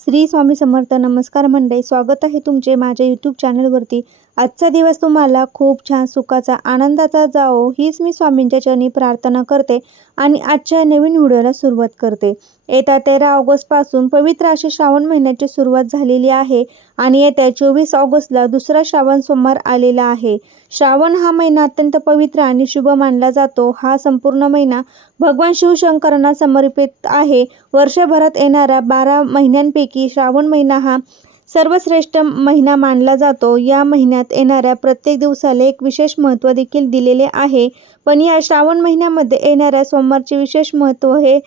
श्री स्वामी समर्थ. नमस्कार मंडळी, स्वागत आहे तुमचे माझ्या यूट्यूब चॅनलवरती. आजचा दिवस तुम्हाला खूप छान सुखाचा आनंदाचा जाओ हीच मी स्वामींच्या चरणी प्रार्थना करते आणि आजच्या नवीन व्हिडिओला सुरुवात करते. येत्या 13 ऑगस्टपासून पवित्र अशी श्रावण महिन्याची सुरुवात झालेली आहे आणि येत्या 24 ऑगस्टला दुसरा श्रावण सोमवार आलेला आहे. श्रावण हा महिना अत्यंत पवित्र आणि शुभ मानला जातो. हा संपूर्ण महिना भगवान शिवशंकरांना समर्पित आहे. वर्षभरात येणाऱ्या 12 महिन्यांपैकी श्रावण महिना हा सर्वश्रेष्ठ महिना मानला जातो. या महिन्यात येणाऱ्या प्रत्येक दिवसाला एक विशेष महत्त्व देखील दिलेले आहे. पण या श्रावण महिन्यामध्ये येणाऱ्या सोमवारचे विशेष महत्त्व हे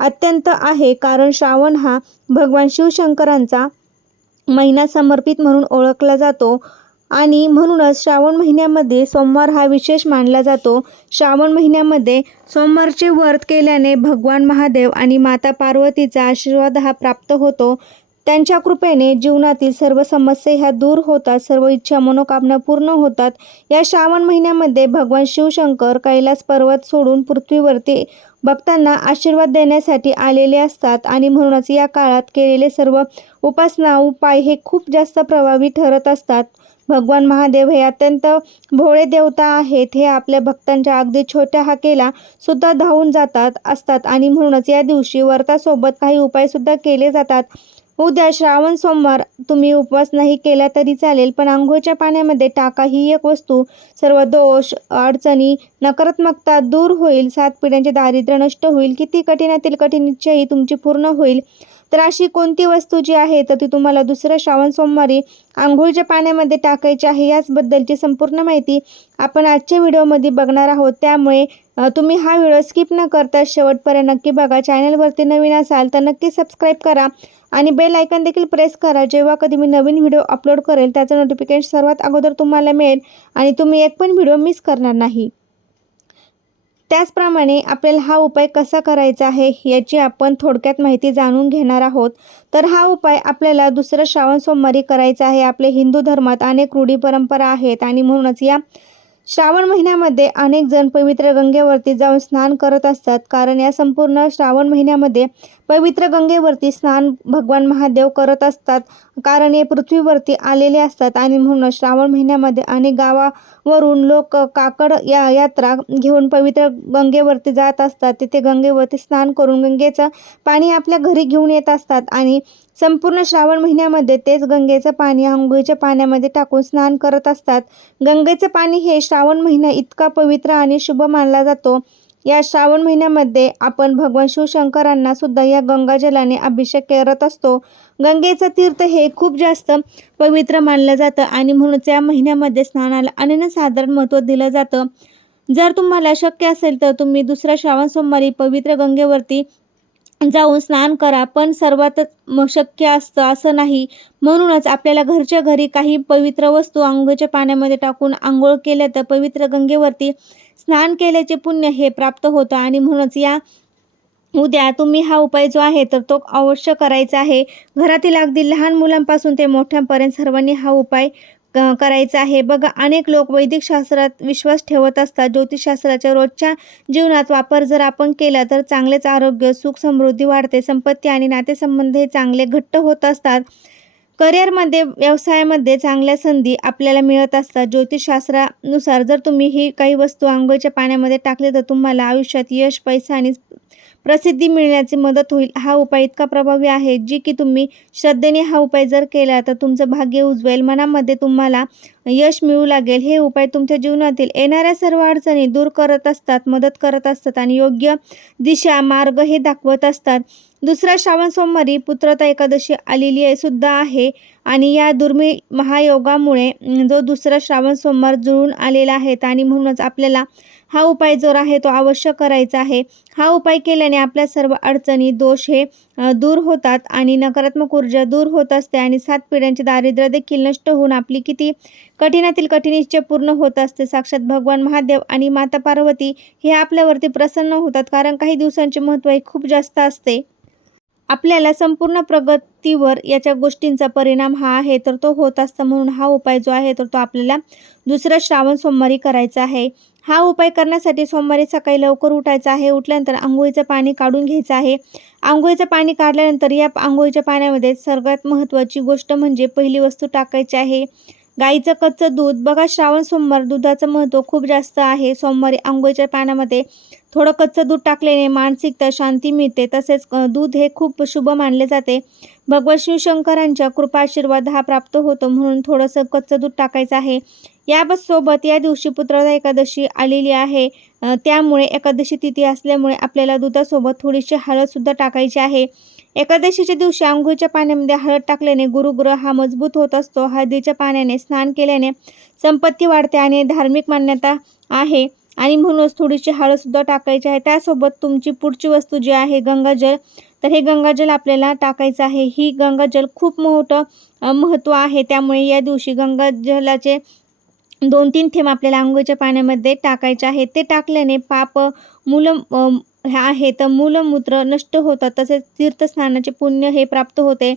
अत्यंत आहे, कारण श्रावण हा भगवान शिवशंकरांचा महिना समर्पित म्हणून ओळखला जातो आणि म्हणूनच श्रावण महिन्यामध्ये सोमवार हा विशेष मानला जातो. श्रावण महिन्यामध्ये सोमवारचे व्रत केल्याने भगवान महादेव आणि माता पार्वतीचा आशीर्वाद हा प्राप्त होतो. त्यांच्या कृपेने जीवनातील सर्व समस्या ह्या दूर होतात, सर्व इच्छा मनोकामना पूर्ण होतात. या श्रावण महिन्यामध्ये भगवान शिवशंकर कैलास पर्वत सोडून पृथ्वीवरती भक्तांना आशीर्वाद देण्यासाठी आलेले असतात आणि म्हणूनच या काळात केलेले सर्व उपासना उपाय हे खूप जास्त प्रभावी ठरत असतात. भगवान महादेव हे अत्यंत भोळे देवता आहेत. हे आपल्या भक्तांच्या अगदी छोट्या हाकेला सुद्धा धावून जातात असतात आणि म्हणूनच या दिवशी व्रतासोबत काही उपायसुद्धा केले जातात. उद्या श्रावण सोमवार तुम्ही उपवास नाही केला तरी चालेल, पण अंघोळीच्या पाण्यामध्ये टाका ही एक वस्तू सर्व दोष अडचणी नकारात्मकता दूर होईल. 7 पिढ्यांचे दारिद्र्य नष्ट होईल. किती कठीणातील कठीण इच्छाही तुमची पूर्ण होईल. तर अशी कोणती वस्तू जी आहे तर ती तुम्हाला दुसऱ्या श्रावण सोमवारी अंघोळीच्या पाण्यामध्ये टाकायची आहे, याचबद्दलची संपूर्ण माहिती आपण आजच्या व्हिडिओमध्ये बघणार आहोत. त्यामुळे तुम्ही हा व्हिडिओ स्किप न करता शेवटपर्यंत नक्की बघा. चॅनलवरती नवीन असाल तर नक्की सबस्क्राईब करा आणि बेल आयकॉन देखील प्रेस करा. जेव्हा कधी मी नवीन व्हिडिओ अपलोड करेल त्याचं नोटिफिकेशन सर्वात अगोदर तुम्हाला मिळेल आणि तुम्ही एक पण व्हिडिओ मिस करणार नाही. त्याचप्रमाणे आपल्याला हा उपाय कसा करायचा आहे याची आपण थोडक्यात माहिती जाणून घेणार आहोत. तर हा उपाय आपल्याला दुसरं श्रावण सोमवारी करायचा आहे. आपल्या हिंदू धर्मात अनेक रूढी परंपरा आहेत आणि म्हणूनच या श्रावण महिन्यामध्ये अनेक जण पवित्र गंगेवरती जाऊन स्नान करत असतात, कारण या संपूर्ण श्रावण महिन्यामध्ये पवित्र गंगेवरती स्नान भगवान महादेव करत असतात, कारण हे पृथ्वीवरती आलेले असतात आणि म्हणून श्रावण महिन्यामध्ये अनेक गावावरून लोक काकड यात्रा घेऊन पवित्र गंगेवरती जात असतात. तिथे गंगेवरती स्नान करून गंगेचं पाणी आपल्या घरी घेऊन येत असतात आणि संपूर्ण श्रावण महिन्यामध्ये तेच गंगेचं पाणी अंघोळीच्या पाण्यामध्ये टाकून स्नान करत असतात. गंगेचं पाणी हे श्रावण महिना इतका पवित्र आणि शुभ मानला जातो. या श्रावण महिन्यामध्ये आपण भगवान शिवशंकरांना सुद्धा या गंगाजलाने अभिषेक करत असतो. गंगेचं तीर्थ हे खूप जास्त पवित्र मानलं जातं आणि म्हणूनच या महिन्यामध्ये स्नानाला अनन्यसाधारण महत्त्व दिलं जातं. जर तुम्हाला शक्य असेल तर तुम्ही दुसऱ्या श्रावण सोमवारी पवित्र गंगेवरती जाऊन स्नान करा, पण सर्वातच शक्य असतं असं नाही. म्हणूनच आपल्याला घरच्या घरी काही पवित्र वस्तू अंघोळीच्या पाण्यामध्ये टाकून आंघोळ केल्या तर पवित्र गंगेवरती स्नान केल्याचे पुण्य हे प्राप्त होतं आणि म्हणूनच या उद्या तुम्ही हा उपाय जो आहे तर तो अवश्य करायचा आहे. घरातील अगदी लहान मुलांपासून ते मोठ्यांपर्यंत सर्वांनी हा उपाय करायचा आहे. बघा, अनेक लोक वैदिक शास्त्रात विश्वास ठेवत असतात. ज्योतिषशास्त्राच्या रोजच्या जीवनात वापर जर आपण केला तर चांगलेच आरोग्य, सुख, समृद्धी वाढते. संपत्ती आणि नातेसंबंध हे चांगले घट्ट होत असतात. करिअरमध्ये व्यवसायामध्ये चांगल्या संधी आपल्याला मिळत असतात. ज्योतिषशास्त्रानुसार जर तुम्ही ही काही वस्तू अंघोळीच्या पाण्यामध्ये टाकले तर तुम्हाला आयुष्यात यश, पैसा आणि प्रसिद्धी मिळण्याची मदत होईल. हा उपाय इतका प्रभावी आहे की तुम्ही श्रद्धेने हा उपाय जर केला तर तुमचं भाग्य उज्ज्वल, मनामध्ये तुम्हाला यश मिळू लागेल. हे उपाय तुमच्या जीवनातील येणाऱ्या सर्व अडचणी दूर करत असतात, मदत करत असतात आणि योग्य दिशा मार्ग हे दाखवत असतात. दुसऱ्या श्रावण सोमवारी पुत्रता एकादशी आलेली सुद्धा आहे आणि या दुर्मिळ महायोगामुळे जो दुसरा श्रावण सोमवार जुळून आलेला आहे आणि म्हणूनच आपल्याला हा उपाय जो आहे तो अवश्य करायचा आहे. हा उपाय केल्याने आपल्या सर्व अडचणी, दोष हे दूर होतात आणि नकारात्मक ऊर्जा दूर होत असते आणि 7 पिढ्यांचे दारिद्र्य देखील नष्ट होऊन आपली किती कठीणातील कठीण इच्छा पूर्ण होत असते. साक्षात भगवान महादेव आणि माता पार्वती हे आपल्यावरती प्रसन्न होतात, कारण काही दिवसांचे महत्त्व हे खूप जास्त असते. आपल्याला संपूर्ण प्रगतीवर याच्या गोष्टींचा परिणाम हा आहे तर तो होत असतो. म्हणून हा उपाय जो आहे तर तो आपल्याला दुसरा श्रावण सोमवारी करायचा आहे. हा उपाय करण्यासाठी सोमवारी सकाळी लवकर उठायचं आहे. उठल्यानंतर अंघोळीचं पाणी काढून घ्यायचं आहे. अंघोळीचं पाणी काढल्यानंतर या अंघोळीच्या पाण्यामध्ये सर्वात महत्त्वाची गोष्ट म्हणजे पहिली वस्तू टाकायची आहे गाईचं कच्चं दूध. बघा, श्रावण सोमवार दुधाचं महत्त्व खूप जास्त आहे. सोमवारी अंघोळीच्या पाण्यामध्ये थोडं कच्चं दूध टाकल्याने मानसिकता शांती मिळते. तसेच दूध हे खूप शुभ मानले जाते. भगवान शिवशंकरांच्या कृपा आशीर्वाद हा प्राप्त होतो. म्हणून थोडंसं कच्चं दूध टाकायचं आहे. यासोबत या दिवशी पुत्रदा एकादशी आलेली आहे. त्यामुळे एकादशी तिथी असल्यामुळे आपल्याला दुधासोबत थोडीशी हळदसुद्धा टाकायची आहे. एकादशीच्या दिवशी अंघोळीच्या पाण्यामध्ये हळद टाकल्याने गुरुग्रह हा मजबूत होत असतो. हळदीच्या पाण्याने स्नान केल्याने संपत्ती वाढते आणि धार्मिक मान्यता आहे आणि म्हणूनच थोडीशी हळदसुद्धा टाकायची आहे. त्यासोबत तुमची पुढची वस्तू जी आहे गंगाजल, तर हे गंगाजल आपल्याला टाकायचं आहे. ही गंगाजल खूप मोठं महत्त्व आहे. त्यामुळे या दिवशी गंगाजलाचे 2-3 थेंब आपल्याला अंघोळीच्या पाण्यामध्ये टाकायचे आहेत. ते टाकल्याने पाप आहे तर मूलमूत्र नष्ट होतात. तसेच तीर्थस्नानाचे पुण्य हे प्राप्त होते.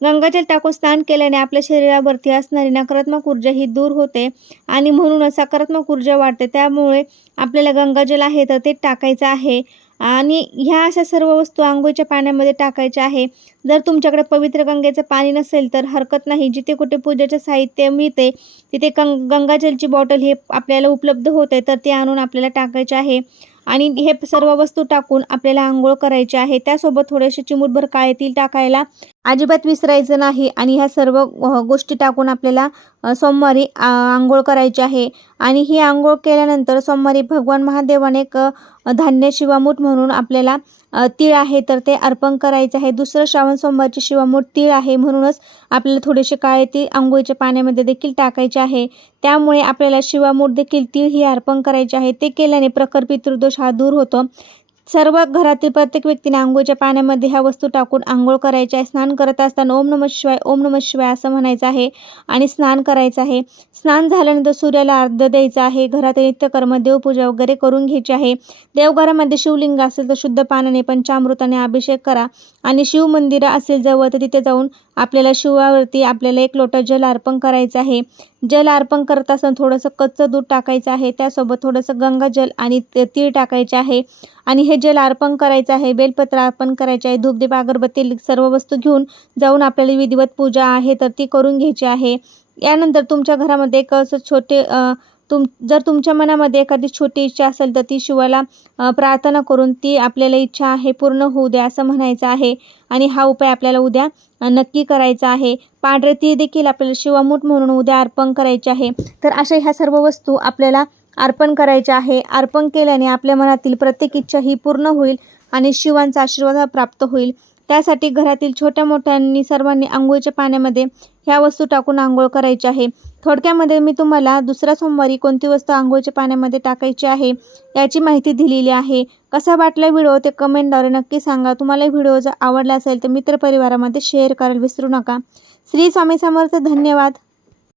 गंगाजल टाकून स्नान केल्याने आपल्या शरीरावरती असणारी नकारात्मक ऊर्जा ही दूर होते आणि म्हणूनच सकारात्मक ऊर्जा वाढते. त्यामुळे आपल्याला गंगाजल आहे तर ते टाकायचं आहे आणि ह्या अशा सर्व वस्तू अंघोळीच्या पाण्यामध्ये टाकायच्या आहे. जर तुमच्याकडे पवित्र गंगेचं पाणी नसेल तर हरकत नाही. जिथे कुठे पूजेचे साहित्य मिळते तिथे गंगाजलची बॉटल हे आपल्याला उपलब्ध होते तर ते आणून आपल्याला टाकायचे आहे आणि हे सर्व वस्तू टाकून आपल्याला अंघोळ करायची आहे. त्यासोबत थोडेसे चिमूटभर काळे तीळ टाकायला अजिबात विसरायचं नाही आणि ह्या सर्व गोष्टी टाकून आपल्याला सोमवारी अंघोळ करायची आहे. आणि ही अंघोळ केल्यानंतर सोमवारी भगवान महादेवाने एक धान्य शिवामूठ म्हणून आपल्याला तीळ आहे तर ते अर्पण करायचं आहे. दुसरं श्रावण सोमवारची शिवामूठ तीळ आहे. म्हणूनच आपल्याला थोडेसे काळे तीळ अंघोळीच्या पाण्यामध्ये देखील टाकायचे आहे. त्यामुळे आपल्याला शिवामूठ देखील तीळ ही अर्पण करायचे आहे. ते केल्याने प्रखर पितृदोष हा दूर होतो. सर्व घरातील प्रत्येक व्यक्तीने अंघोळीच्या पाण्यामध्ये ह्या वस्तू टाकून अंघोळ करायची आहे. स्नान करत असताना ओम नमः शिवाय ओम नमः शिवाय असं म्हणायचं आहे आणि स्नान करायचं आहे. स्नान झाल्यानंतर सूर्याला अर्घ्य द्यायचं आहे. घरातील नित्यकर्म देवपूजा वगैरे करून घ्यायची आहे. देवघरामध्ये शिवलिंग असेल तर शुद्ध पाण्याने पंचामृताने अभिषेक करा आणि शिव मंदिर असेल जवळ तर तिथे जाऊन आपल्याला शिवावरती आपल्याला 1 लोटा जल अर्पण करायचं आहे. जल अर्पण करत असताना थोडंसं कच्चं दूध टाकायचं आहे. त्यासोबत थोडंसं गंगाजल आणि तीळ टाकायचे आहे आणि हे जल अर्पण करायचं आहे. बेलपत्र अर्पण करायचे आहे. धूपदीप अगरबत्ती सर्व वस्तू घेऊन जाऊन आपल्याला विधिवत पूजा आहे तर ती करून घ्यायची आहे. यानंतर तुमच्या घरामध्ये एक असं छोटे जर तुमच्या मनामध्ये एखादी छोटी इच्छा असेल तर ती शिवाला प्रार्थना करून ती आपल्याला इच्छा आहे पूर्ण होऊ द्या असं म्हणायचं आहे आणि हा उपाय आपल्याला उद्या नक्की करायचा आहे. पांढरे तीळ देखील आपल्याला शिवामूठ म्हणून उद्या अर्पण करायचे आहे. तर अशा ह्या सर्व वस्तू आपल्याला अर्पण करायच्या आहे. अर्पण केल्याने आपल्या मनातील प्रत्येक इच्छा ही पूर्ण होईल आणि शिवांचा आशीर्वाद प्राप्त होईल. त्यासाठी घरातील छोट्या मोठ्यांनी सर्वांनी अंघोळीच्या पाण्यामध्ये ह्या वस्तू टाकून अंघोळ करायची आहे. थोडक्यामध्ये मी तुम्हाला दुसऱ्या सोमवारी कोणती वस्तू अंघोळीच्या पाण्यामध्ये टाकायची आहे याची माहिती दिलेली आहे. कसा वाटला व्हिडिओ ते कमेंटद्वारे नक्की सांगा. तुम्हाला व्हिडिओ जर आवडला असेल तर मित्रपरिवारामध्ये शेअर करायला विसरू नका. श्री स्वामी समर्थ. धन्यवाद.